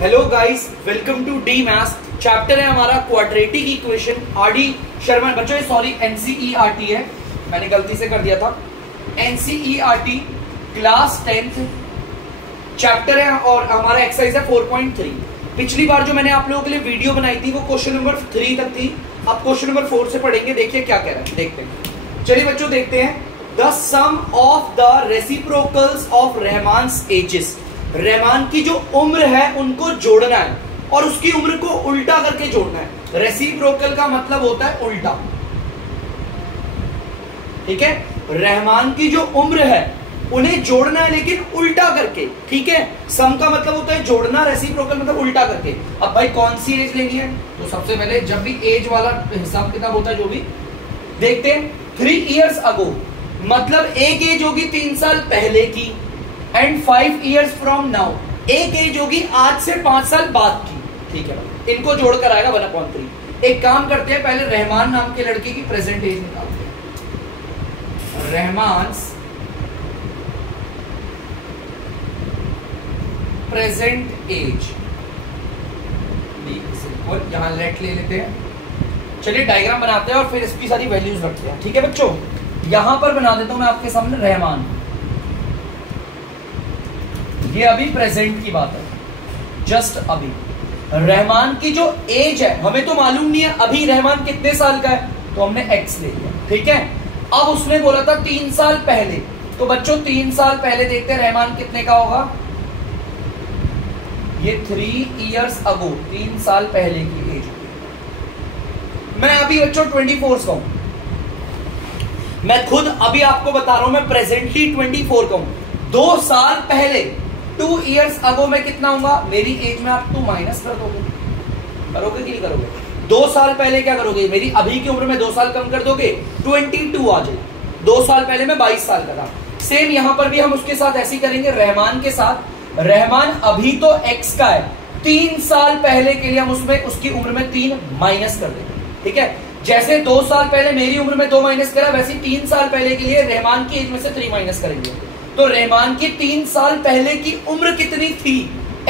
Hello guys, welcome to the maths. Chapter है हमारा quadratic equation. RD Sharma बच्चों, sorry NCERT है, मैंने गलती से कर दिया था। एनसीईआरटी क्लास 10th चैप्टर है और हमारा एक्सरसाइज है 4.3। पिछली बार जो मैंने आप लोगों के लिए वीडियो बनाई थी वो क्वेश्चन नंबर 3 तक थी। अब क्वेश्चन नंबर 4 से पढ़ेंगे, देखिए क्या कह रहा है, देखते हैं। चलिए बच्चों देखते हैं। The sum of the reciprocals of Rahman's ages, Rahman की जो उम्र है उनको जोड़ना है और उसकी उम्र को उल्टा करके जोड़ना है। रेसिप्रोकल का मतलब होता है उल्टा, ठीक है। रहमान की जो उम्र है उन्हें जोड़ना है लेकिन उल्टा करके, ठीक है। सम का मतलब होता है जोड़ना, रेसिप्रोकल मतलब उल्टा करके। अब भाई कौन सी एज लेनी है, तो सबसे पहले जब भी एज वाला हिसाब किताब होता है जो भी देखते हैं। 3 years अगो मतलब एक एज होगी 3 साल पहले की, एंड 5 years फ्रॉम नाउ एक एज होगी आज से 5 साल बाद की, ठीक है। इनको जोड़कर आएगा 1/3। एक काम करते हैं, पहले रहमान नाम के लड़के की प्रेजेंट एज निकालते हैं। रहमान प्रेजेंट एज यहां लेट ले लेते हैं। चलिए डायग्राम बनाते हैं और फिर इसकी सारी वैल्यूज रखते हैं, ठीक है बच्चों। यहां पर बना देता हूं मैं आपके सामने रहमान, ये अभी प्रेजेंट की बात है, जस्ट अभी। रहमान की जो एज है हमें तो मालूम नहीं है अभी रहमान कितने साल का है, तो हमने एक्स ले लिया, ठीक है। अब उसने बोला था 3 साल पहले, तो बच्चों 3 साल पहले देखते हैं रहमान कितने का होगा। ये 3 years अगो 3 साल पहले की एज। मैं अभी बच्चों 24 का हूं, मैं खुद अभी आपको बता रहा हूं, मैं प्रेजेंटली 24 का हूं। 2 साल पहले 2 years अगो मैं कितना होगा, मेरी एज में आप 2 माइनस कर दोगे, करोगे कि नहीं करोगे। 2 साल पहले क्या करोगे, मेरी अभी की उम्र में 2 साल कम कर दोगे, 22 आ जाए। 2 साल पहले मैं 22 साल का था। सेम यहां पर भी हम उसके साथ ऐसे ही करेंगे, रहमान के साथ। रहमान अभी तो x का है, 3 साल पहले के लिए हम उसमें उसकी उम्र में 3 माइनस कर देंगे, ठीक है। जैसे 2 साल पहले मेरी उम्र में 2 माइनस करा, वैसे 3 साल पहले के लिए रहमान की एज में से 3 माइनस करेंगे। तो रहमान की 3 साल पहले की उम्र कितनी थी,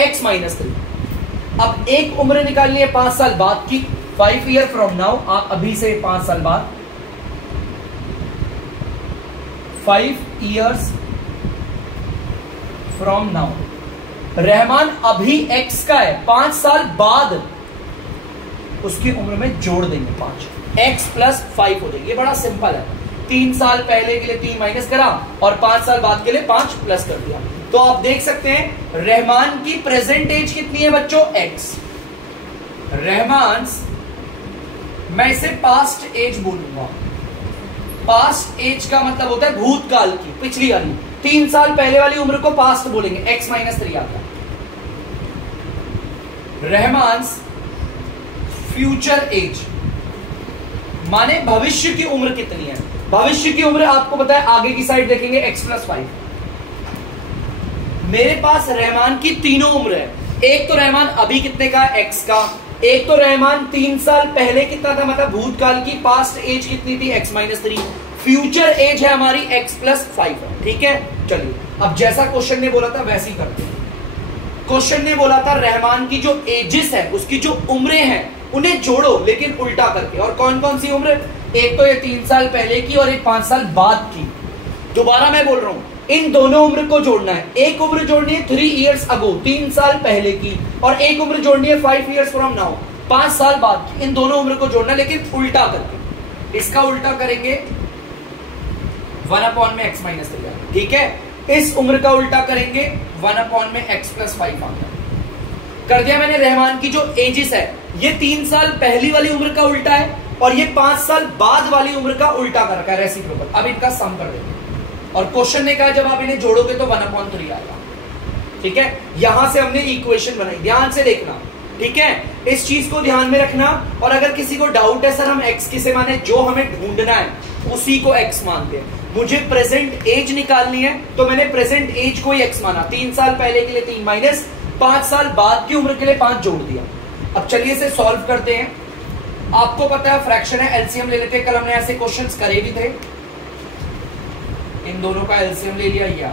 x माइनस 3। अब एक उम्र निकालनी है 5 साल बाद की, 5 years फ्रॉम नाउ। आप अभी से 5 साल बाद, 5 years फ्रॉम नाउ। रहमान अभी x का है, 5 साल बाद उसकी उम्र में जोड़ देंगे 5, x + 5 हो जाएगी। ये बड़ा सिंपल है। 3 साल पहले के लिए 3 माइनस करा और 5 साल बाद के लिए 5 प्लस कर दिया। तो आप देख सकते हैं रहमान की प्रेजेंट एज कितनी है बच्चों, x। रहमान, मैं इसे पास्ट एज बोलूंगा। पास्ट एज का मतलब होता है भूतकाल की, पिछली वाली। 3 साल पहले वाली उम्र को पास्ट बोलेंगे, x - 3 आता है। रहमान फ्यूचर एज माने भविष्य की उम्र कितनी है। भविष्य की उम्र आपको पता है, आगे की साइड देखेंगे x + 5। मेरे पास रहमान की तीनों उम्र है। एक तो रहमान अभी कितने का है, x का। एक तो रहमान 3 साल पहले कितना था, मतलब भूतकाल की पास्ट एज कितनी थी, x - 3। फ्यूचर एज है हमारी x + 5, ठीक है। चलिए अब जैसा क्वेश्चन ने बोला था वैसे ही करते हैं। क्वेश्चन ने बोला था रहमान की जो एजेस है, उसकी जो उम्रें हैं उन्हें जोड़ो लेकिन उल्टा करके। और कौन कौन सी उम्र, एक तो ये 3 साल पहले की और एक 5 साल बाद की। दोबारा मैं बोल रहा हूं, इन दोनों उम्र को जोड़ना है। एक उम्र जोड़नी है 3 years अगो 3 साल पहले की, और एक उम्र जोड़नी है 5 years फ्रॉम नाउ 5 साल बाद की। इन दोनों उम्र को जोड़ना है लेकिन उल्टा करके। इसका उल्टा करेंगे 1/x - 3, ठीक है। इस उम्र का उल्टा करेंगे 1/x + 5 आता है। कर दिया मैंने। रहमान की जो एजेस है, ये 3 साल पहली वाली उम्र का उल्टा है और ये 5 साल बाद वाली उम्र का उल्टा कर रखा है, रेसिप्रोकल। अब इनका सम कर देंगे और क्वेश्चन ने कहा जब आप इन्हें जोड़ोगे तो 1/3 आएगा, ठीक है। यहां से हमने इक्वेशन बनाई, ध्यान से देखना, ठीक है। इस चीज को ध्यान में रखना। और अगर किसी को डाउट है सर हम x किसे माने, जो हमें ढूंढना है उसी को x मानते हैं। मुझे प्रेजेंट एज निकालनी है तो मैंने प्रेजेंट एज को ही x माना। 3 साल पहले के लिए 3 माइनस, 5 साल बाद की उम्र के लिए 5 जोड़ दिया। अब चलिए इसे सॉल्व करते हैं। आपको पता है फ्रैक्शन है, एलसीएम ले लेते हैं। कल हमने ऐसे क्वेश्चंस करे भी थे। इन दोनों का एलसीएम ले लिया। ये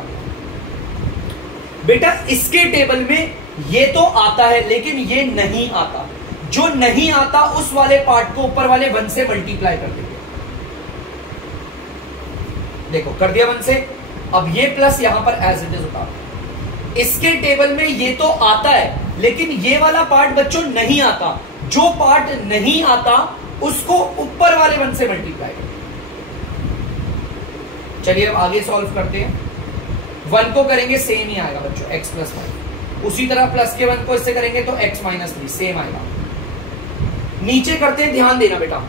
बेटा इसके टेबल में ये तो आता है लेकिन ये नहीं आता। जो नहीं आता उस वाले पार्ट को ऊपर वाले 1 से मल्टीप्लाई कर देंगे। देखो कर दिया 1 से। अब ये प्लस यहां पर एज इट इज उतार। इसके टेबल में ये तो आता है लेकिन ये वाला पार्ट बच्चों नहीं आता। जो पार्ट नहीं आता उसको ऊपर वाले 1 से मल्टीप्लाई करें। चलिए अब आगे सॉल्व करते हैं। 1 को करेंगे सेम ही आएगा बच्चों, x प्लस 5। उसी तरह प्लस के 1 को इससे करेंगे तो x माइनस 3 सेम आएगा। नीचे करते हैं, ध्यान देना बेटा,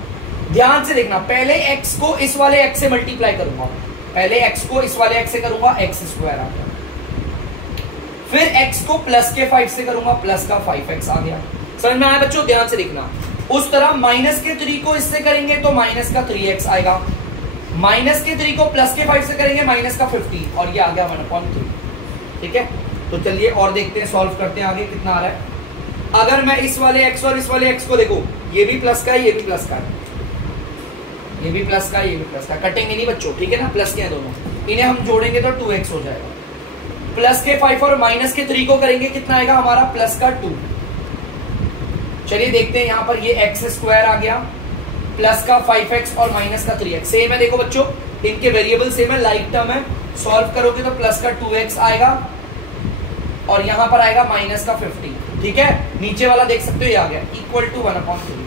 ध्यान से देखना। पहले x को इस वाले x से मल्टीप्लाई करूंगा, पहले x को इस वाले x से करूंगा, x स्क्वायर आ गया। फिर x को प्लस के 5 से करूंगा, प्लस का 5x आ गया। समझ में आया बच्चों? ध्यान से देखना। उस तरह माइनस के 3 को इससे करेंगे तो माइनस का 3x आएगा। माइनस के 3 को प्लस के 5 से करेंगे, माइनस का 50 और ये आ गया 1/3। ठीक है, तो चलिए और देखते हैं, सॉल्व करते हैं आगे कितना आ रहा है। अगर मैं इस वाले x और इस वाले x को देखो, ये भी प्लस का है, ये भी प्लस का है, ये भी प्लस का है, ये भी प्लस का। कटेंगे नहीं बच्चों, ठीक है ना, प्लस के हैं दोनों। इन्हें हम जोड़ेंगे तो 2x हो जाएगा। प्लस के 5 और माइनस के 3 को करेंगे, कितना आएगा हमारा? प्लस का 2। चलिए देखते हैं, यहां पर ये x स्क्वायर आ गया, प्लस का 5x और माइनस का 3x सेम है। देखो बच्चों इनके वेरिएबल सेम है, लाइक टर्म है। सॉल्व करोगे तो प्लस का 2x आएगा और यहां पर आएगा माइनस का 50। ठीक है, नीचे वाला देख सकते हो ये आ गया इक्वल टू 1/3।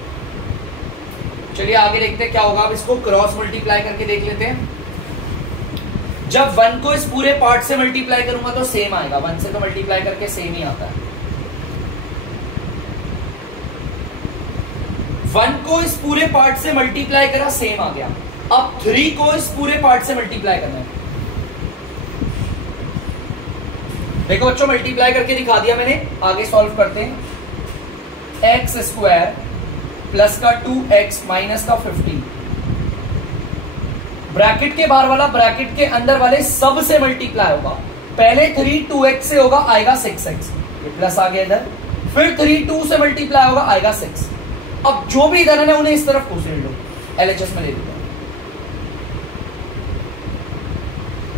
चलिए आगे देखते हैं क्या होगा। अब इसको क्रॉस मल्टीप्लाई करके देख लेते हैं। जब 1 को इस पूरे पार्ट से मल्टीप्लाई करूंगा तो सेम आएगा, 1 से तो मल्टीप्लाई करके सेम ही आता है। 1 को इस पूरे पार्ट से मल्टीप्लाई करा, सेम आ गया। अब 3 को इस पूरे पार्ट से मल्टीप्लाई करना है। देखो बच्चों मल्टीप्लाई करके दिखा दिया मैंने, आगे सॉल्व करते हैं। x स्क्वायर प्लस का 2x माइनस का 50, ब्रैकेट के बाहर वाला ब्रैकेट के अंदर वाले सब से मल्टीप्लाई होगा। पहले 3 2x से होगा, आएगा 6x, ये प्लस आ गया इधर। फिर 3 2 से मल्टीप्लाई होगा, आएगा 6। अब जो भी इधर है उन्हें इस तरफ घुसेड़ लो, LHS में ले लो।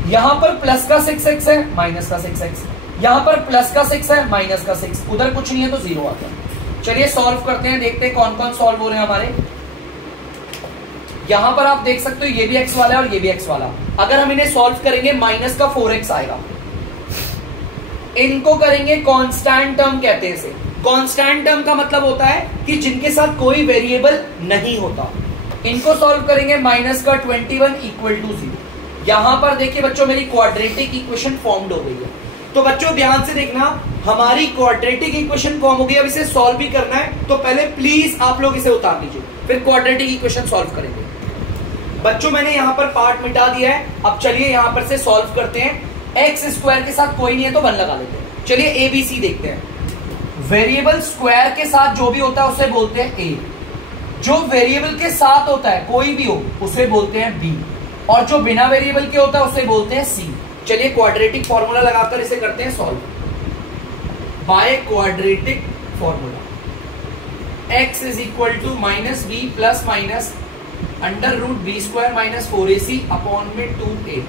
यहां पर प्लस का 6x है, माइनस का 6x, यहां पर प्लस का 6 है, माइनस का 6, उधर कुछ नहीं है तो 0 आता है। चलिए सॉल्व करते हैं, देखते हैं कौन कौन सॉल्व हो रहे हैं हमारे। यहां पर आप देख सकते हो ये भी x वाला है और ये भी x वाला। अगर हम इन्हें सॉल्व करेंगे माइनस का 4x आएगा। इनको करेंगे कांस्टेंट टर्म कहते हैं इसे। कांस्टेंट टर्म का मतलब होता है कि जिनके साथ कोई वेरिएबल नहीं होता। इनको सॉल्व करेंगे माइनस का 21 इक्वल टू 0। यहां पर देखिए बच्चों मेरी क्वाड्रेटिक इक्वेशन फॉर्म्ड हो गई है। तो बच्चों ध्यान से देखना, हमारी क्वाड्रेटिक इक्वेशन फॉर्म हो गई। अब इसे सॉल्व भी करना है तो पहले प्लीज आप लोग इसे उतार लीजिए, फिर क्वाड्रेटिक इक्वेशन सॉल्व करेंगे। बच्चों मैंने यहां पर पार्ट मिटा दिया है। अब चलिए यहां पर से सॉल्व करते हैं। एक्स स्क्वायर के साथ कोई नहीं है तो 1 लगा लेते हैं। चलिए ए बी सी देखते हैं। वेरिएबल स्क्वायर के साथ जो भी होता है उसे बोलते हैं ए। जो वेरिएबल के साथ होता है कोई भी हो उसे बोलते हैं बी, और जो बिना वेरिएबल के होता है उसे बोलते हैं सी। चलिए क्वाड्रेटिक फॉर्मूला लगाकर इसे करते हैं solve by quadratic formula. x is equal to minus b plus minus under root b square minus 4ac upon में 2a।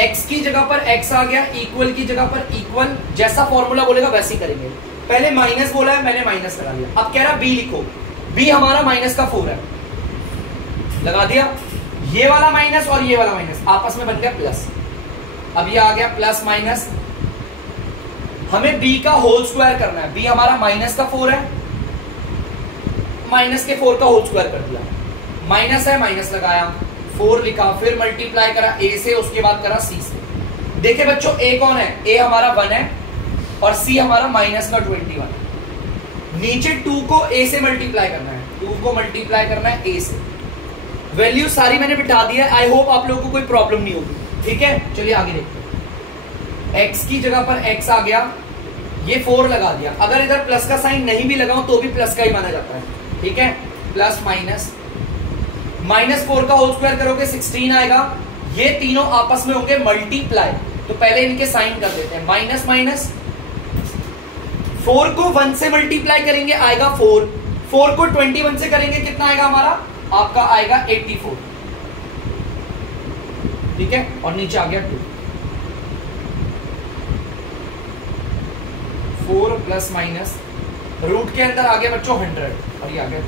x की जगह पर x आ गया, इक्वल की जगह पर इक्वल, जैसा फॉर्मूला बोलेगा वैसे ही करेंगे। पहले माइनस बोला है, मैंने माइनस लगा दिया। अब कह रहा b लिखो, b हमारा माइनस का 4 है, लगा दिया। ये वाला माइनस और ये वाला माइनस आपस में बन गया प्लस। अब ये आ गया प्लस माइनस। हमें b का होल स्क्वायर करना है। b हमारा माइनस का 4 है, माइनस के 4 का होल स्क्वायर कर दिया। माइनस है, माइनस लगाया, 4 लिखा, फिर मल्टीप्लाई करा a से, उसके बाद करा c से। देखिए बच्चों a कौन है? a हमारा 1 है और c हमारा माइनस का 21। नीचे 2 को a से मल्टीप्लाई करना है, 2 को मल्टीप्लाई करना है a से। वैल्यू सारी मैंने बिठा दी है। आई होप आप लोगों को कोई प्रॉब्लम नहीं होगी। ठीक है, चलिए आगे देखते हैं। x की जगह पर x आ गया, ये 4 लगा दिया। अगर इधर प्लस का साइन नहीं भी लगाऊं तो भी प्लस का ही माना जाता है। ठीक है, प्लस माइनस, माइनस 4 का होल स्क्वायर करोगे 16 आएगा। ये तीनों आपस में होंगे मल्टीप्लाई, तो पहले इनके साइन कर देते हैं। माइनस माइनस, 4 को 1 से मल्टीप्लाई करेंगे आएगा 4, 4 को 21 से करेंगे कितना आएगा हमारा? आपका आएगा 84। ठीक है, और नीचे आ गया 2। 4 प्लस माइनस रूट के अंदर आ गया बच्चों 100 और ये आ गया।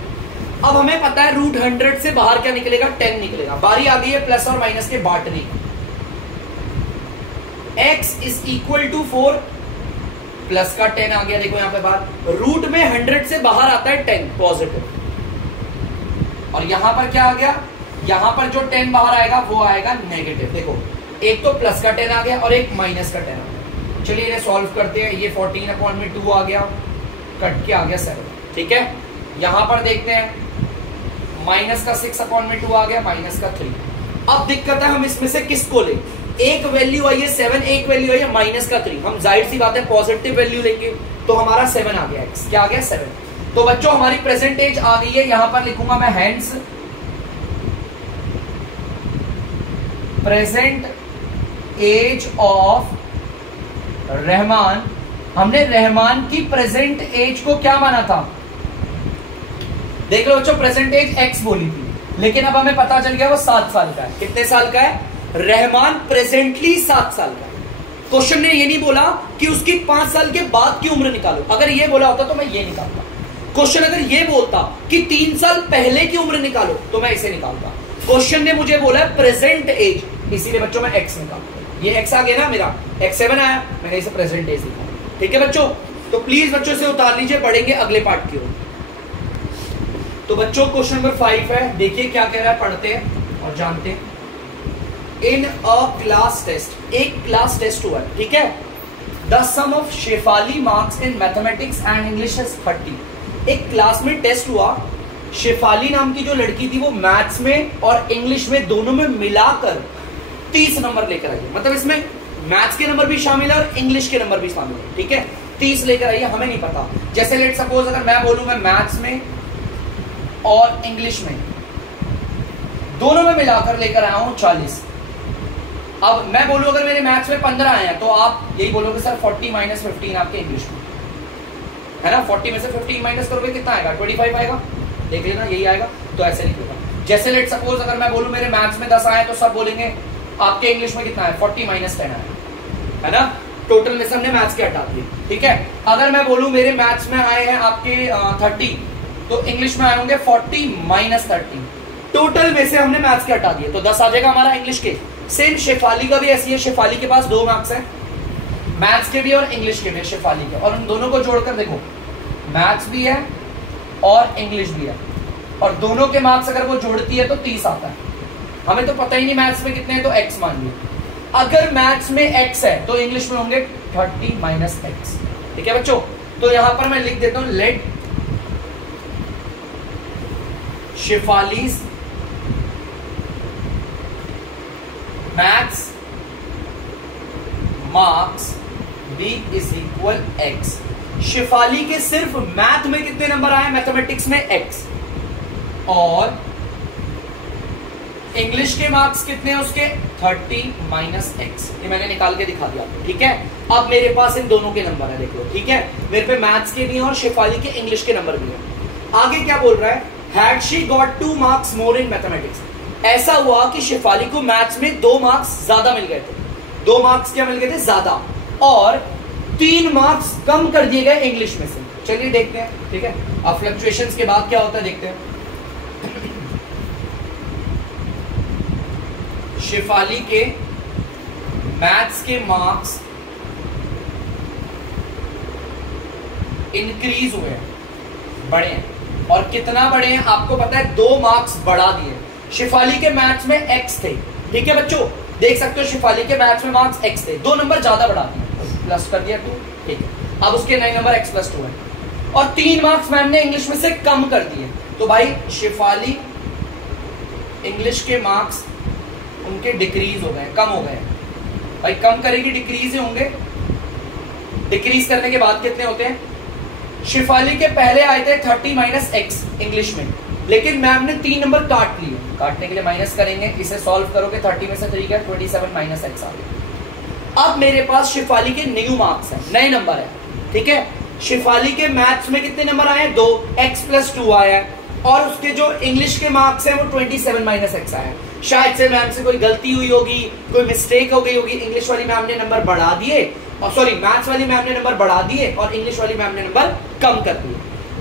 अब हमें पता है रूट 100 से बाहर क्या निकलेगा, 10 निकलेगा। बारी आ गई है प्लस और माइनस के बांटने। x is equal to 4 plus का 10 आ गया। देखो यहां पे बाहर रूट में 100 से बाहर आता है 10 पॉजिटिव, और यहां पर क्या आ गया, यहां पर जो 10 बाहर आएगा वो आएगा नेगेटिव। देखो एक तो प्लस का 10 आ गया और एक माइनस का 10 आ गया। चलिए इन्हें सॉल्व करते हैं। ये 14/2 आ गया, कट के आ गया 7। ठीक है, यहां पर देखते हैं माइनस का 6/2 आ गया, माइनस का 3। अब दिक्कत है हम इसमें से किसको लें। एक वैल्यू आई है 7, एक वैल्यू आई है माइनस का 3। हम जाहिर सी बात है पॉजिटिव वैल्यू लेंगे, तो हमारा 7 आ गया। x क्या आ गया 7। तो बच्चों हमारी प्रेजेंट एज आ गई है। यहां पर लिखूंगा मैं hence present age of Rahman. हमने रहमान की प्रेजेंट एज को क्या माना था, देख लो बच्चों, प्रेजेंट एज x बोली थी, लेकिन अब हमें पता चल गया वो 7 साल का है। कितने साल का है, रहमान प्रेजेंटली 7 साल का है। क्वेश्चन ने ये नहीं बोला कि उसकी 5 साल के बाद की उम्र निकालो। अगर ये बोला होता तो मैं ये निकालता। क्वेश्चन अगर ये बोलता कि 3 साल पहले की उम्र निकालो तो मैं इसे निकालता। क्वेश्चन ने मुझे बोला प्रेजेंट एज, इसीलिए बच्चों मैं x निकालता। ये x आ गया ना, मेरा x7 आया, मैंने इसे प्रेजेंट एज लिखा। ठीक है बच्चों, तो प्लीज बच्चों से उतार लीजिए, पढ़ेंगे अगले पार्ट की ओर। तो बच्चों क्वेश्चन नंबर 5 है, देखिए क्या कह रहा है, पढ़ते हैं और जानते हैं। इन अ क्लास टेस्ट, एक क्लास टेस्ट हुआ है, ठीक है। The sum of Shefali marks in mathematics and English is 30। एक क्लास में टेस्ट हुआ, शेफाली नाम की जो लड़की थी वो मैथ्स में और इंग्लिश में दोनों में मिलाकर 30 नंबर लेकर आई है। मतलब इसमें मैथ्स के नंबर भी शामिल है और इंग्लिश के नंबर भी शामिल है। ठीक है, 30 लेकर आई है, हमें नहीं पता। जैसे लेट सपोज अगर मैं बोलूं मैं मैथ्स में और इंग्लिश में दोनों में मिलाकर लेकर आया हूं 40। अब मैं बोलूं अगर मेरे मैथ्स में 15 आए हैं तो आप यही बोलोगे सर 40 माइनस 15 आपके इंग्लिश में है ना। 40 में से 15 माइनस करोगे कितना आएगा, 25 आएगा। देख लेना यही आएगा, तो ऐसे लिखेगा। जैसे लेट सपोज अगर मैं बोलूं मेरे मैथ्स में 10 आए तो सब बोलेंगे आपके इंग्लिश में कितना है, 40 माइनस 10 आया, है ना। टोटल में से हमने मैथ्स के हटा दिए। ठीक है, अगर मैं बोलूं मेरे मैथ्स में आए हैं आपके 30 तो इंग्लिश में आए होंगे 40 माइनस 30। टोटल में से हमने मैथ्स के हटा दिए तो 10 आ जाएगा हमारा इंग्लिश के। सेम शेफाली का भी ऐसी है, शेफाली के पास 2 मार्क्स हैं, मैथ्स के भी और इंग्लिश के भी, शेफाली के। और उन दोनों को जोड़कर देखो, मैथ्स भी है और इंग्लिश भी है, और दोनों के मार्क्स अगर वो जोड़ती है तो 30 आता है। हमें तो पता ही नहीं मैथ्स में कितने हैं, तो x मान लिया। अगर मैथ्स में x है तो इंग्लिश में होंगे 30 माइनस x। ठीक है बच्चों, तो यहां पर मैं लिख देता हूं let Shefali's maths marks b is equal x। Shefali के सिर्फ मैथ में कितने नंबर आए, मैथमेटिक्स में x, और इंग्लिश के मार्क्स कितने हैं उसके 30 माइनस x। ये मैंने निकाल के दिखा दिया। ठीक है, अब मेरे पास इन दोनों के नंबर है, देख लो। ठीक है, मेरे पे मैथ्स के भी हैं और शेफाली के इंग्लिश के नंबर भी हैं। आगे क्या बोल रहा है, had she got 2 marks more in mathematics. ऐसा हुआ कि शेफाली को मैथ्स में 2 मार्क्स ज्यादा मिल गए थे। 2 मार्क्स क्या मिल गए थे, ज्यादा, और 3 मार्क्स कम कर दिए गए इंग्लिश में से। चलिए देखते हैं। ठीक है, अब फ्लक्चुएशंस के बाद क्या होता है देखते हैं। शेफाली के मैथ्स के मार्क्स इंक्रीज हुए हैं, बढ़े हैं, और कितना बढ़े हैं आपको पता है, 2 मार्क्स बढ़ा दिए। शेफाली के मैथ्स में x थे, ठीक है बच्चों, देख सकते हो शेफाली के मैथ्स में मार्क्स x थे, 2 नंबर ज्यादा बढ़ा दिए, प्लस कर दिया 2। ठीक है, अब उसके नए नंबर x + 2 है, और 3 मार्क्स मैम ने इंग्लिश में से कम कर दिए। तो भाई शेफाली इंग्लिश के मार्क्स उनके डिक्रीज हो गए, कम हो गए। भाई कम करेगी डिक्रीज ही होंगे। डिक्रीज करने के बाद कितने होते हैं, शेफाली के पहले आए थे 30 माइनस x इंग्लिश में, लेकिन मैम ने 3 नंबर काट लिए। काटने के लिए माइनस करेंगे, इसे सॉल्व करोगे 30 में से 3 क्या, 27 माइनस x आ गया। अब मेरे पास शेफाली के न्यू मार्क्स हैं, नए नंबर है। ठीक है, शेफाली के मैथ्स में कितने नंबर आए, 2, x + 2 आया है, और उसके जो इंग्लिश के मार्क्स हैं वो 27 माइनस x आया है। शायद से मैम से कोई गलती हुई होगी, कोई मिस्टेक हो गई होगी, इंग्लिश वाली मैम ने नंबर बढ़ा दिए, और सॉरी मैथ्स वाली मैम ने नंबर बढ़ा दिए और इंग्लिश वाली मैम ने नंबर कम कर दिए।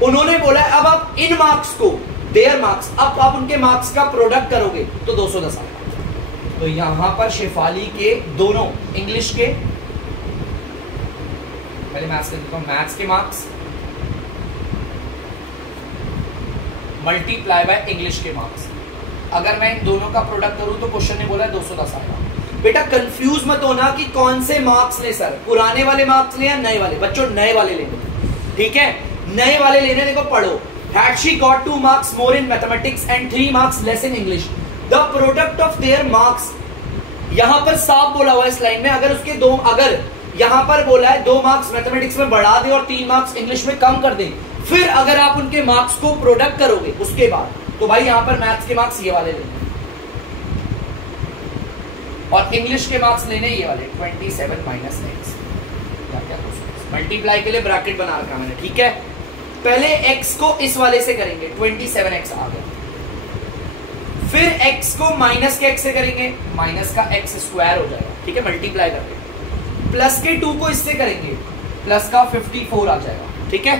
उन्होंने बोला अब आप इन मार्क्स को, देयर मार्क्स, अब आप उनके मार्क्स का प्रोडक्ट करोगे तो 210 आएगा। तो यहां पर शेफाली के दोनों इंग्लिश के, पहले मैथ्स कर देता हूं, मैथ्स के मार्क्स मल्टीप्लाई बाय इंग्लिश के मार्क्स, अगर मैं इन दोनों का प्रोडक्ट करूं तो क्वेश्चन ने बोला 210 आएगा। बेटा कंफ्यूज मत होना कि कौन से मार्क्स ले सर, पुराने वाले मार्क्स ले या नए वाले। बच्चों नए वाले लेने, ठीक है, नए वाले लेने। देखो पढ़ो, had she got 2 marks more in mathematics and 3 marks less in English, the product of their marks, यहां पर साफ बोला हुआ है इस लाइन में, अगर उसके दो, अगर यहां पर बोला है 2 मार्क्स मैथमेटिक्स में बढ़ा दे और 3 मार्क्स इंग्लिश में कम कर दे, फिर अगर आप उनके मार्क्स को प्रोडक्ट करोगे उसके बाद, तो भाई यहां पर मैथ्स के मार्क्स ये वाले लेने और इंग्लिश के मार्क्स लेने ये वाले 27 माइनस एक्स, मल्टीप्लाई के लिए ब्रैकेट बना रखा मैंने, ठीक है। पहले x को इस वाले से करेंगे, 27x आ गया, फिर x को माइनस के x से करेंगे, माइनस का x स्क्वायर हो जाएगा, ठीक है, मल्टीप्लाई करके। प्लस के 2 को इससे करेंगे, प्लस का 54 आ जाएगा, ठीक है।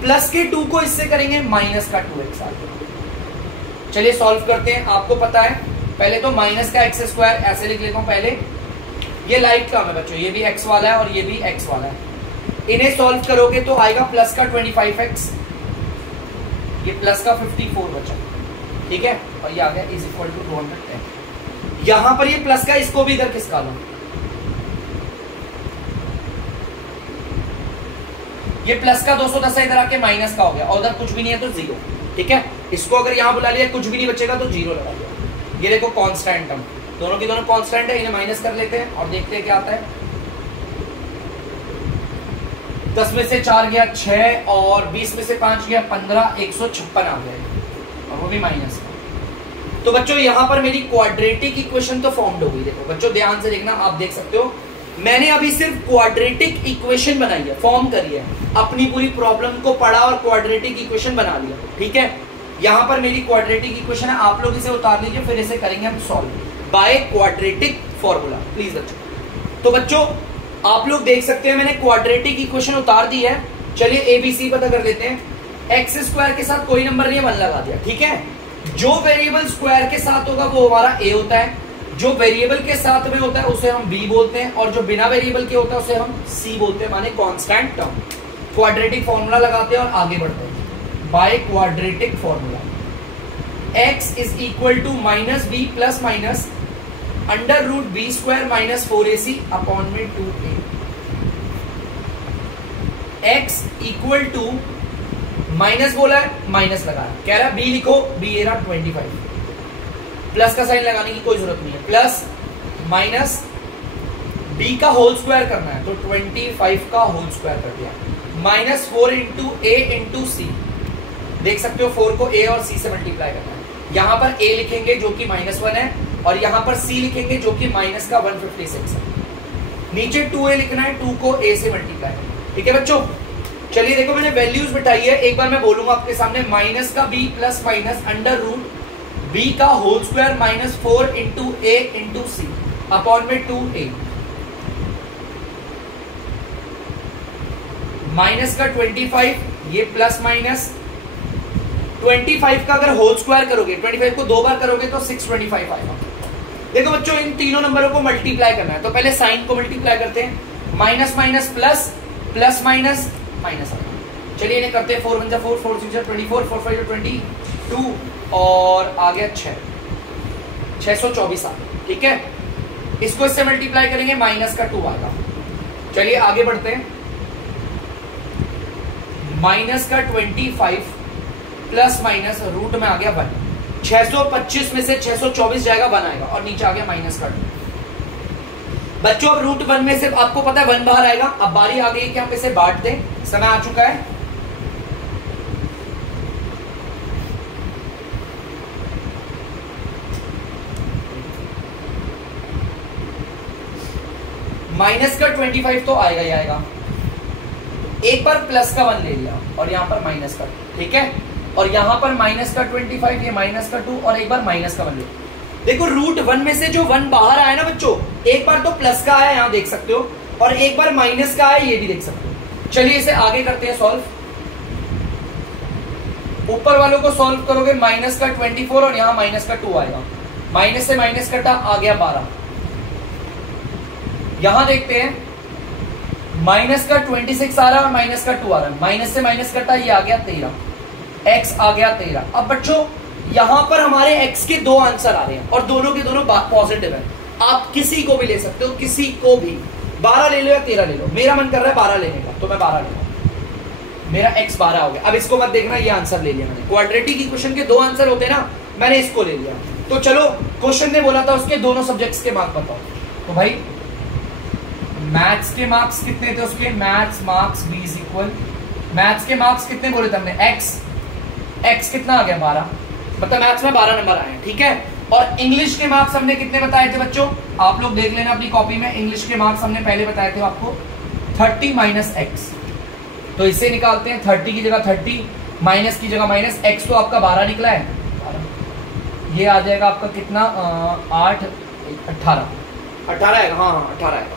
प्लस के 2 को इससे करेंगे, माइनस का 2x आ जाएगा। चलिए सॉल्व करते हैं। आपको पता है पहले तो माइनस का x स्क्वायर ऐसे लिख लेता हूं पहले, ये लाइट टर्म है बच्चों, ये भी x वाला है और ये भी x वाला है। इन्हें सॉल्व करोगे तो आएगा प्लस का 25x, ये प्लस का 54 बचा, ठीक है, और ये आ गया इज इक्वल टू 210। यहां पर ये प्लस का, इसको भी इधर किसका लो, ये प्लस का 210 इधर आके माइनस का हो गया, और उधर कुछ भी नहीं है तो 0, ठीक है। इसको अगर यहां बुला लिया, कुछ भी नहीं बचेगा तो 0 लगा लिया। ये देखो कांस्टेंट टर्म, दोनों की दोनों कांस्टेंट है, इन्हें माइनस कर लेते हैं और देखते हैं क्या आता है। 10 में से 4 गया 6 और 20 में से 5 गया 15, 156 आ गया और वो भी माइनस। तो बच्चों यहां पर मेरी क्वाड्रेटिक इक्वेशन तो फॉर्म्ड हो गई। देखो बच्चों ध्यान से देखना, आप देख सकते हो मैंने अभी सिर्फ क्वाड्रेटिक इक्वेशन बनाई है, फॉर्म करी है, अपनी पूरी प्रॉब्लम को पढ़ा और क्वाड्रेटिक इक्वेशन बना लिया, ठीक है। यहां पर मेरी क्वाड्रेटिक इक्वेशन है, आप लोग इसे उतार लीजिए, फिर इसे करेंगे हम solve by quadratic formula, please बच्चों। तो बच्चों आप लोग देख सकते हैं मैंने क्वाड्रेटिक इक्वेशन उतार दी है। चलिए एबीसी पता कर लेते हैं। एक्स स्क्वायर के साथ कोई नंबर नहीं है, 1 लगा दिया, ठीक है। जो वेरिएबल स्क्वायर के साथ होगा वो हमारा ए होता है, जो वेरिएबल के साथ में होता है उसे हम बी बोलते हैं, और जो बिना वेरिएबल के होता है उसे हम सी बोलते हैं, माने कांस्टेंट टर्म। क्वाड्रेटिक फॉर्मूला लगाते हैं और आगे बढ़ते हैं by quadratic formula. x is equal to minus b plus minus under root b square minus 4ac upon में 2a। x equal to minus बोला है, माइनस लगाया, कह रहा है b लिखो, b ए रहा 25, प्लस का साइन लगाने की कोई जरूरत नहीं है, प्लस माइनस b का होल स्क्वायर करना है तो 25 का होल स्क्वायर कर दिया, माइनस 4 इंटू ए इंटू सी। देख सकते हो 4 को a और c से मल्टीप्लाई करना है। यहां पर a लिखेंगे जो कि -1 है और यहां पर c लिखेंगे जो कि माइनस का 156 है। नीचे 2a लिखना है, 2 को a से मल्टीप्लाई करना है, ठीक है बच्चों। चलिए देखो मैंने वैल्यूज बिठाई है, एक बार मैं बोलूंगा आपके सामने, माइनस का b plus minus under root b का whole square minus 4 into a into c upon में 2a, माइनस का 25, ये प्लस माइनस 25 का अगर होल स्क्वायर करोगे, 25 को 2 बार करोगे तो 625 आएगा। देखो बच्चों इन तीनों नंबरों को मल्टीप्लाई करना है, तो पहले साइन को मल्टीप्लाई करते हैं, minus minus plus, plus minus minus आएगा। चलिए इन्हें करते हैं, 4 1 4, 4 6 24, 4 5 22 और आ गया 624 आ गया, ठीक है। इसको इससे मल्टीप्लाई करेंगे, माइनस का 2 आएगा। चलिए आगे बढ़ते हैं, माइनस का 25 प्लस माइनस रूट में आ गया 1, 625 में से 624 जाएगा 1 आएगा और नीचे आ गया माइनस का 2। बच्चों अब रूट 1 में से आपको पता है 1 बाहर आएगा, अब बारी आ गई कि हम इसे बांट दें, समय आ चुका है। माइनस का 25 तो आएगा ही आएगा, एक बार प्लस का 1 ले लिया और यहां पर माइनस का, ठीक है, और यहां पर माइनस का 25, ये माइनस का 2 और एक बार माइनस का 1 ले। देखो रूट 1 में से जो 1 बाहर आया ना बच्चों, एक बार तो प्लस का आया, यहां देख सकते हो, और एक बार माइनस का है ये भी देख सकते हो। चलिए इसे आगे करते हैं सॉल्व। ऊपर वालों को सॉल्व करोगे माइनस का 24 और यहां माइनस का 2 आएगा, माइनस से माइनस कटा आ गया 12। यहां देखते हैं माइनस का 26 आ रहा है, माइनस का 2 आ रहा है, माइनस से माइनस कटा ये आ गया 13, x आ गया 13। अब बच्चों यहां पर हमारे x के 2 आंसर आ रहे हैं और दोनों के दोनों पॉजिटिव है। आप किसी को भी ले सकते हो, किसी को भी, 12 ले लो या 13 ले लो। मेरा मन कर रहा है 12 लेने का तो मैं 12 ले लूं, मेरा x 12 हो गया। अब इसको मत देखना, ये आंसर ले लिया मैंने। क्वाड्रेटिक इक्वेशन के 2 आंसर होते हैं ना, मैंने इसको ले लिया। तो चलो क्वेश्चन ने बोला था उसके दोनों सब्जेक्ट्स के मार्क्स बताओ। तो भाई मैथ्स के मार्क्स कितने थे उसके, maths marks b is equal, maths के मार्क्स कितने बोले थे हमने, x कितना आ गया 12, मतलब मैथ्स में 12 नंबर आए, ठीक है। और इंग्लिश के मार्क्स हमने कितने बताए थे बच्चों, आप लोग देख लेना अपनी कॉपी में। इंग्लिश के मार्क्स हमने पहले बताए थे आपको 30 माइनस एक्स, तो इससे निकालते हैं 30 की जगह 30, माइनस की जगह माइनस, x तो आपका 12 निकला है, ये आ जाएगा आपका कितना 8 18 आएगा, हाँ 18 आएगा।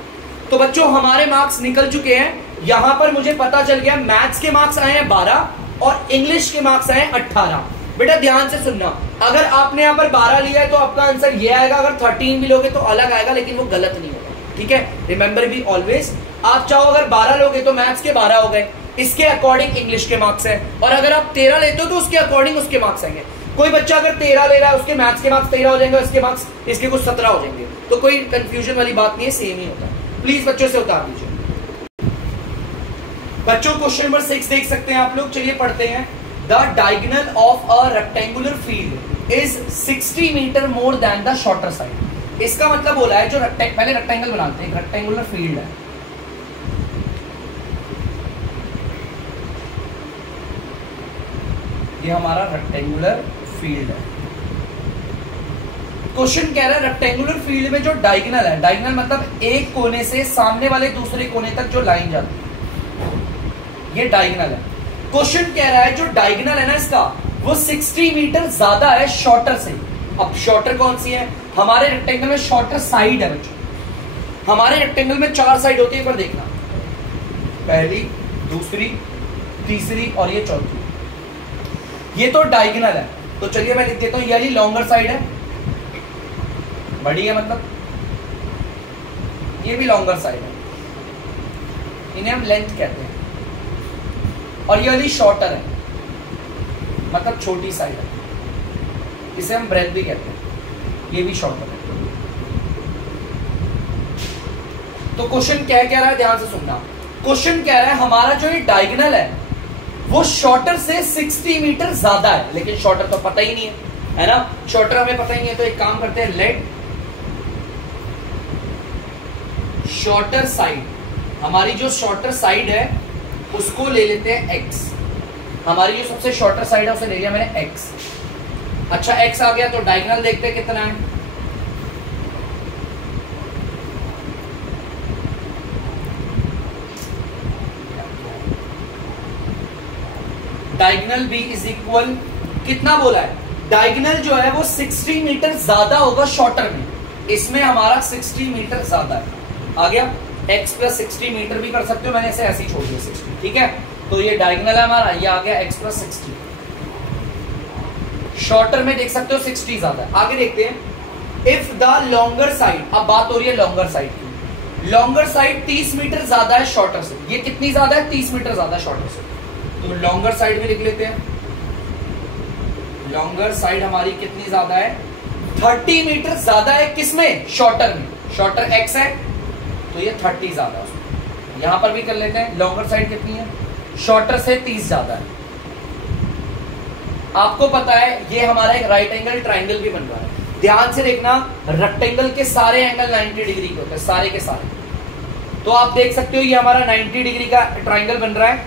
तो बच्चों हमारे मार्क्स निकल चुके हैं। यहां पर मुझे पता चल गया मैथ्स के मार्क्स आए हैं 12 और इंग्लिश के मार्क्स आए हैं 18। बेटा ध्यान से सुनना, अगर आपने यहाँ पर 12 लिया है तो आपका आंसर ये आएगा, अगर 13 भी लोगे तो अलग आएगा, लेकिन वो गलत नहीं होगा, ठीक है। रिमेंबर बी ऑलवेज, आप चाहो अगर 12 लोगे तो मैथ्स के 12 हो गए, इसके अकॉर्डिंग इंग्लिश के मार्क्स है, और अगर आप 13 लेते हो तो उसके अकॉर्डिंग उसके मार्क्स आएंगे। कोई बच्चा अगर 13 ले रहा है उसके मैथ्स के मार्क्स 13 हो जाएंगे, उसके मार्क्स इसके कुछ 17 हो जाएंगे, तो कोई कंफ्यूजन वाली बात नहीं है, सेम ही होता है। प्लीज बच्चों से उतार दीजिए। बच्चों क्वेश्चन नंबर 6 देख सकते हैं आप लोग, चलिए पढ़ते हैं। The diagonal of a rectangular field is 60 metre more than the shorter side. इसका मतलब बोला है जो पहले रेक्टेंगल बनाते हैं, रेक्टेंगुलर फील्ड है, ये हमारा रेक्टेंगुलर फील्ड है। क्वेश्चन कह रहा है रेक्टेंगुलर फील्ड में जो डायगोनल है, डायगोनल मतलब एक कोने से सामने वाले दूसरे कोने तक जो लाइन जाती है, ये डायगोनल है। क्वेश्चन कह रहा है जो डायगोनल है ना इसका, वो 60 मीटर ज्यादा है शॉर्टर से। अब शॉर्टर कौन सी है, हमारे रेक्टेंगल में शॉर्टर साइड है बच्चों। हमारे रेक्टेंगल में 4 साइड होती है, पर देखना, पहली, दूसरी, तीसरी और ये चौथी। ये तो डायगोनल है, तो चलिए मैं लिख देता हूं, ये लॉन्गर साइड है, बड़ी है मतलब, ये भी लॉन्गर साइड है, इन्हें हम लेंथ कहते हैं। और ये वाली शॉर्टर है, मतलब छोटी साइड है, इसे हम ब्रेथ भी कहते हैं, ये भी शॉर्टर है। तो क्वेश्चन क्या कह रहा है, ध्यान से सुनना। क्वेश्चन कह रहा है हमारा जो ये डायगोनल है वो शॉर्टर से 60 मीटर ज्यादा है, लेकिन शॉर्टर तो पता ही नहीं है ना, शॉर्टर हमें पता ही नहीं है। तो एक काम करते हैं, लेट शॉर्टर साइड, हमारी जो शॉर्टर साइड है उसको ले लेते हैं x। हमारी जो सबसे शॉर्टर साइड है उसे ले लिया मैंने x। अच्छा x आ गया, तो डायगोनल देखते हैं कितना है। डायगोनल b इज इक्वल, कितना बोला है, डायगोनल जो है वो 60 मीटर ज्यादा होगा शॉर्टर में, इसमें हमारा 60 मीटर ज्यादा है। आ गया, x प्लस 60 मीटर भी कर सकते हो, मैंने इसे ऐसे ही छोड़ दिया 60, ठीक है। तो ये डायगोनल है हमारा, ये आ गया x प्लस 60। शॉर्टर में देख सकते हो 60 ज्यादा है। आगे देखते हैं, इफ द लॉन्गर साइड, अब बात हो रही है लॉन्गर साइड की, लॉन्गर साइड 30 मीटर ज्यादा है शॉर्टर से। ये कितनी ज्यादा है, 30 मीटर ज्यादा शॉर्टर से, तो लॉन्गर साइड में लिख लेते हैं। लॉन्गर साइड हमारी कितनी ज्यादा है, 30 मीटर ज्यादा है, किसमें, शॉर्टर में। शॉर्टर x है तो ये 30 ज्यादा है। यहां पर भी कर लेते हैं, लॉन्गर साइड कितनी है, शॉर्टर से 30 ज्यादा है। आपको पता है ये हमारा एक राइट एंगल ट्राइंगल भी बन रहा है। ध्यान से देखना, रेक्टेंगल के सारे एंगल 90 डिग्री के होते हैं, सारे के सारे। तो आप देख सकते हो ये हमारा 90 डिग्री का ट्राइंगल बन रहा है।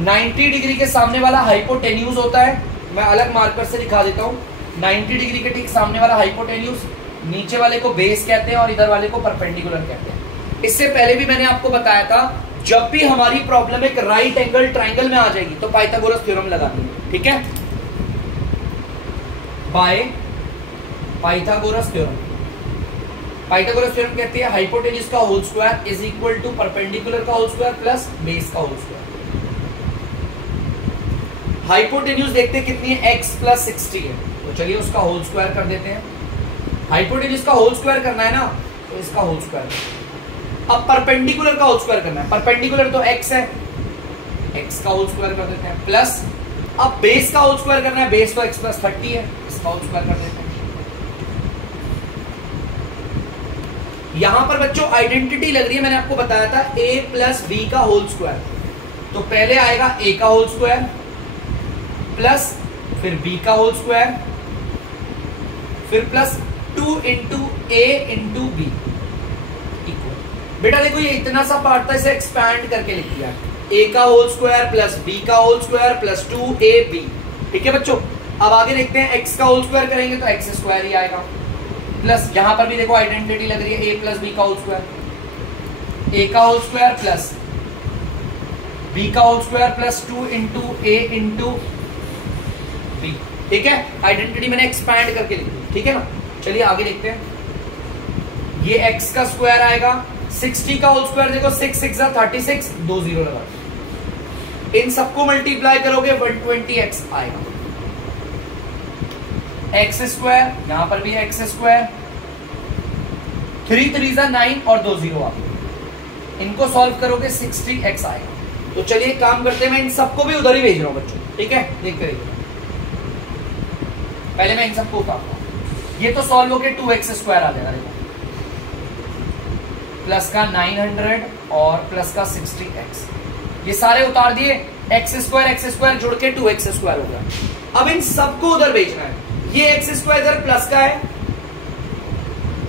90 डिग्री के सामने वाला हाइपोटेन्यूज होता है, मैं अलग मार्कर से दिखा देता हूं। 90 डिग्री के ठीक सामने वाला हाइपोटेन्यूज, नीचे वाले को बेस कहते हैं और इधर वाले को परपेंडिकुलर कहते हैं। इससे पहले भी मैंने आपको बताया था, जब भी हमारी प्रॉब्लम एक राइट एंगल ट्राइंगल में आ जाएगी तो पाइथागोरस थ्योरम लगानी है, ठीक है, by Pythagoras theorem. Pythagoras theorem कहती है हाइपोटेन्यूज का whole square is equal to perpendicular का होल स्क्वायर प्लस बेस का होल स्क्वायर। हाइपोटेन्यूज देखते हैं कितनी है, x प्लस 60 है, तो चलिए उसका होल स्क्वायर कर देते हैं। हाइपोटेन्यूज का होल स्क्वायर करना है ना, तो इसका होल स्क्वायर। अब परपेंडिकुलर का होल स्क्वायर करना है, परपेंडिकुलर तो x है, x का होल स्क्वायर कर देते हैं प्लस, अब बेस का होल स्क्वायर करना है, बेस तो x प्लस 30 है, इसका होल स्क्वायर कर देते हैं। यहां पर बच्चों आइडेंटिटी लग रही है, मैंने आपको बताया था a प्लस बी का होल स्क्वायर, तो पहले आएगा a का होल स्क्वायर प्लस फिर b का होल स्क्वायर फिर प्लस 2 इंटू ए इंटू बी इक्वल। बेटा देखो ये इतना सा पार्ट था, इसे एक्सपैंड करके लिख दिया, a का होल स्क्वायर प्लस b का होल स्क्वायर प्लस 2ab। ठीक है बच्चों, अब आगे देखते हैं x का होल स्क्वायर करेंगे तो x स्क्वायर ही आएगा प्लस, यहां पर भी देखो आइडेंटिटी लग रही है a प्लस b का होल स्क्वायर, a का होल स्क्वायर प्लस b का होल स्क्वायर प्लस 2 इंटू ए इंटू बी। ठीक है, आइडेंटिटी मैंने एक्सपैंड करके लिख दी। ठीक है ना, चलिए आगे देखते हैं। ये x का स्क्वायर आएगा, 60 का होल स्क्वायर देखो 6 6 36, 2 0 लगा, इन सबको मल्टीप्लाई करोगे 120x आएगा। x स्क्वायर, यहां पर भी x स्क्वायर, 3 3 9 और 2 0 आएगा, इनको सॉल्व करोगे 60x आएगा। तो चलिए काम करते हैं, मैं इन सबको भी उधर ही भेज रहा हूं बच्चों। ठीक है, देखते रहिए, पहले मैं इन सबको उतारता हूं। ये तो सॉल्व होके 2x स्क्वायर आ जाएगा, देखो प्लस का 900 और प्लस का 60x, ये सारे उतार दिए, x स्क्वायर जुड़ के 2x स्क्वायर हो गया। अब इन सबको उधर भेजना है, ये x स्क्वायर इधर प्लस का है,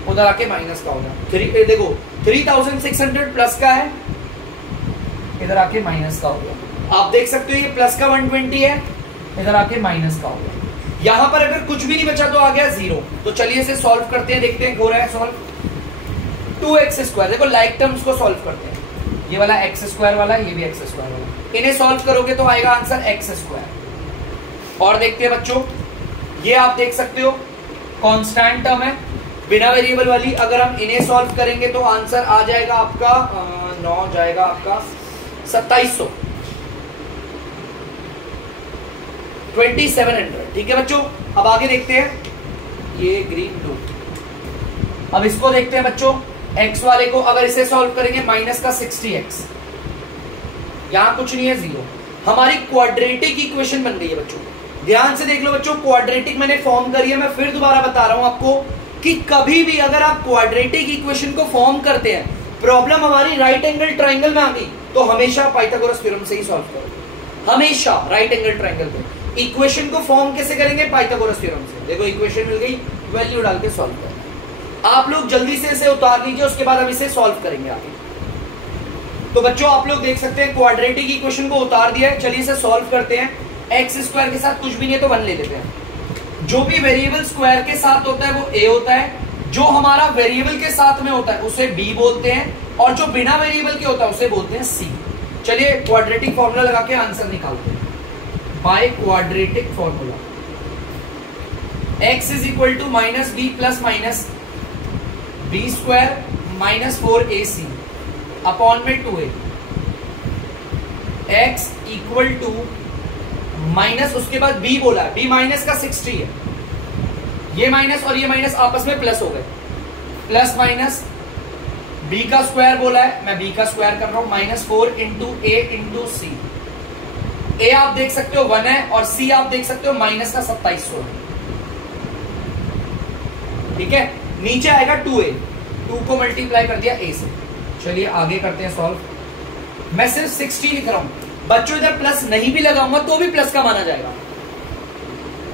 उधर आके माइनस का होगा। देखो 3600 प्लस का है, इधर आके माइनस का हो गया। आप देख सकते हो ये प्लस का 120 है, इधर आके माइनस का हो गया। यहां पर अगर कुछ भी नहीं बचा तो आ गया 0। तो चलिए इसे सॉल्व करते हैं, देखते हैं हो रहा है सॉल्व। 2x स्क्वायर, देखो लाइक टर्म्स को सॉल्व करते हैं, ये वाला x स्क्वायर वाला, ये भी x स्क्वायर वाला, इन्हें सॉल्व करोगे तो आएगा आंसर x स्क्वायर। और देखते हैं बच्चों, ये आप देख सकते हो कांस्टेंट टर्म है बिना वेरिएबल वाली, अगर हम इन्हें सॉल्व करेंगे तो आंसर आ जाएगा आपका 9 जाएगा आपका 2700, 2700। ठीक है बच्चों, अब आगे देखते हैं, ये ग्रीन ब्लू। अब इसको देखते हैं बच्चों, x वाले को अगर इसे सॉल्व करेंगे माइनस का 60x, यहां कुछ नहीं है 0, हमारी क्वाड्रेटिक इक्वेशन बन गई है बच्चों। ध्यान से देख लो बच्चों, क्वाड्रेटिक मैंने फॉर्म करी है, मैं फिर दोबारा बता रहा हूं आपको कि कभी भी अगर आप क्वाड्रेटिक इक्वेशन को फॉर्म करते हैं, प्रॉब्लम हमारी राइट एंगल ट्राइंगल में आ गई, तो हमेशा पाइथागोरस थ्योरम से ही सॉल्व करो, हमेशा राइट एंगल ट्राइंगल पे। इक्वेशन को फॉर्म कैसे करेंगे? पाइथागोरस थ्योरम से। देखो इक्वेशन मिल गई, वैल्यू डाल के सॉल्व करना। आप लोग जल्दी से इसे उतार लीजिए, उसके बाद हम इसे सॉल्व करेंगे आगे। तो बच्चों आप लोग देख सकते हैं क्वाड्रेटिक इक्वेशन को उतार दिया है, चलिए इसे सॉल्व करते हैं। एक्स स्क्वायर के साथ कुछ भी नहीं है तो 1 ले लेते हैं। जो भी वेरिएबल स्क्वायर के साथ होता है वो a होता है, जो हमारा वेरिएबल के साथ में होता है उसे b बोलते हैं, और जो बिना वेरिएबल के होता है उसे बोलते हैं c। चलिए क्वाड्रेटिक फॉर्मूला लगा के आंसर निकालते हैं by quadratic formula. x is equal to minus b plus minus b square minus 4ac upon में 2a, x equal to minus, उसके बाद b बोला है, b माइनस का 60 है, ये माइनस और ये माइनस आपस में प्लस हो गए, प्लस माइनस b का स्क्वायर बोला है, मैं b का स्क्वायर कर रहा हूं, minus 4 into a into c. a आप देख सकते हो 1 है और c आप देख सकते हो माइनस का 2700 है। ठीक है, नीचे आएगा 2a, 2 को मल्टीप्लाई कर दिया a से। चलिए आगे करते हैं सॉल्व। मैं सिर्फ 60 लिख रहा हूं बच्चों, इधर प्लस नहीं भी लगाऊंगा तो भी प्लस का माना जाएगा।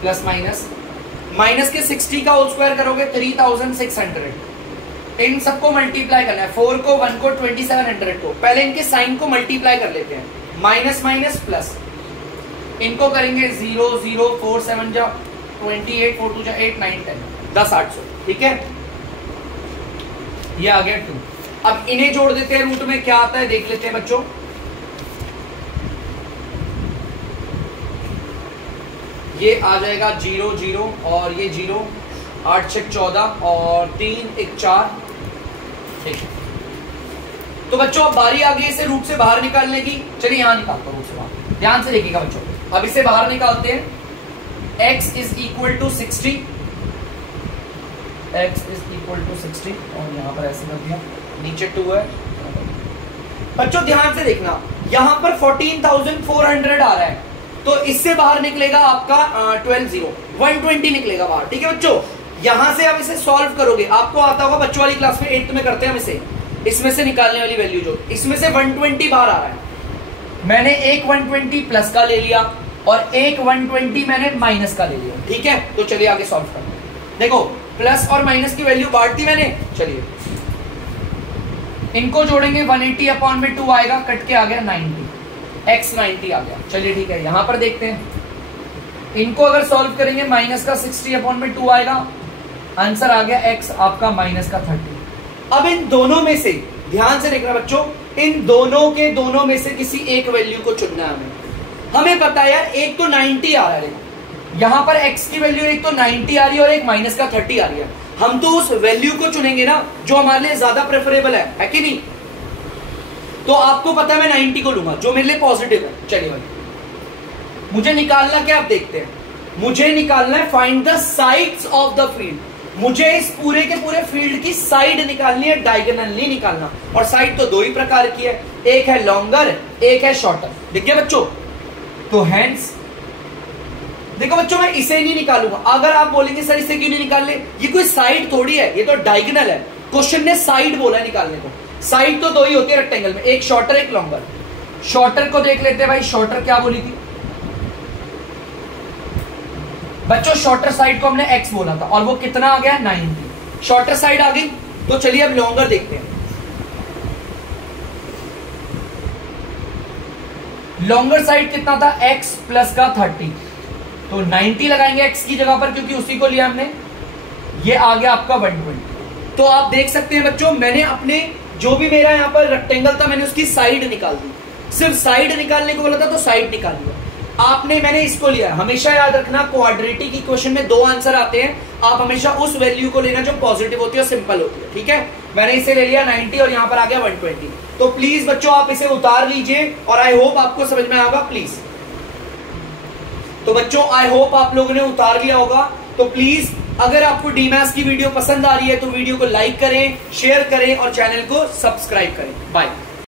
प्लस माइनस, माइनस के 60 का होल स्क्वायर करोगे 3600, इन सबको मल्टीप्लाई करना है, 4 को 1 को 2700 को, पहले इनके साइन को मल्टीप्लाई कर लेते हैं, माइनस माइनस प्लस, इनको करेंगे 0 0 4 7 जा 28 4 2 जा 8 9 10 10 800। ठीक है, ये आ गया 2। अब इन्हें जोड़ देते हैं, रूट में क्या आता है देख लेते हैं बच्चों। ये आ जाएगा 0 0 और ये 0, 8 6 14 और 3 1 4, ठीक है, तो बच्चों अब बारी आ गई इसे रूट से बाहर निकालने की। चलिए यहां निकालता हूं रूट से बाहर, ध्यान से देखिएगा बच्चों। अब इसे बाहर निकालते हैं। x is equal to 60, x is equal to 60 और यहां पर ऐसे कर दिया, नीचे 2 है। बच्चों ध्यान से देखना, यहां पर 14,400 आ रहा है, तो इससे बाहर निकलेगा आपका 120 निकलेगा बाहर। ठीक है बच्चों, यहां से आप इसे सॉल्व करोगे, आपको आता होगा बच्चों वाली क्लास में 8th में करते हैं हम इसे, इसमें से निकालने वाली वैल्यू जो इसमें से 120 बाहर आ रहा है। मैंने एक 120 प्लस का ले लिया और एक 120 मैंने माइनस का ले लिया। ठीक है, तो चलिए आगे सॉल्व करते हैं। देखो प्लस और माइनस की वैल्यू बांट दी मैंने। चलिए इनको जोड़ेंगे, 180 अपॉन में 2 आएगा, कट के आ गया 90, x 90 आ गया। चलिए ठीक है, यहां पर देखते हैं। इनको अगर सॉल्व करेंगे, माइनस का 60 अपॉन में 2 आएगा, आंसर आ गया x आपका माइनस का 30। अब इन दोनों में से ध्यान से देखना बच्चों, इन दोनों के दोनों में से किसी एक वैल्यू को चुनना है हमें पता है यार, एक तो 90 आ रहा है, यहां पर x की वैल्यू एक तो 90 आ रही है और एक माइनस का 30 आ रही है। हम तो उस वैल्यू को चुनेंगे ना जो हमारे लिए ज्यादा प्रेफरेबल है कि नहीं? तो आपको पता है मैं 90 को लूंगा जो मेरे लिए पॉजिटिव है। चलिए भाई, मुझे निकालना क्या, आप देखते हैं। मुझे निकालना है find the sides of the field. मुझे इस पूरे के पूरे फील्ड की साइड निकालनी है, डायगोनली निकालना। और साइड तो दो ही प्रकार की है, एक है लॉन्गर, एक है शॉर्टर। ठीक है बच्चों, तो हैंड्स देखो बच्चों, मैं इसे नहीं निकालूंगा। अगर आप बोलेंगे सर इसे क्यों नहीं निकाल ले, ये कोई साइड थोड़ी है, ये तो डायगोनल है। क्वेश्चन ने साइड बोला है निकालने को। साइड तो दो ही होती है रेक्टेंगल में, एक शॉर्टर एक लॉन्गर। शॉर्टर को देख लेते हैं भाई, शॉर्टर क्या बोली थी बच्चों? शॉर्टर साइड को हमने x बोला था और वो कितना आ गया 90। शॉर्टर साइड आ गई, तो चलिए अब लॉन्गर देखते हैं। लॉन्गर साइड कितना था, x प्लस का 30, तो 90 लगाएंगे x की जगह पर क्योंकि उसी को लिया हमने। ये आ गया आपका 120। तो आप देख सकते हैं बच्चों, मैंने अपने जो भी मेरा यहाँ पर रेक्टेंगल था मैंने उसकी साइड निकाल दी। सिर्फ साइड निकालने को बोला था तो साइड निकाल लिया आपने, मैंने इसको लिया। हमेशा याद रखना, क्वाड्रेटिक इक्वेशन में दो आंसर आते हैं, आप हमेशा उस वैल्यू को लेना जो पॉजिटिव होती है और सिंपल होती है। ठीक है, मैंने इसे ले लिया 90 और यहाँ पर आ गया 120। तो प्लीज बच्चों आप इसे उतार लीजिए और आई होप आपको समझ में आएगा प्लीज। तो बच्चों आई होप आप लोगों ने उतार लिया होगा। तो प्लीज अगर आपको डीमैथ्स की वीडियो पसंद आ रही है तो वीडियो को लाइक करें, शेयर करें और चैनल को सब्सक्राइब करें। बाय।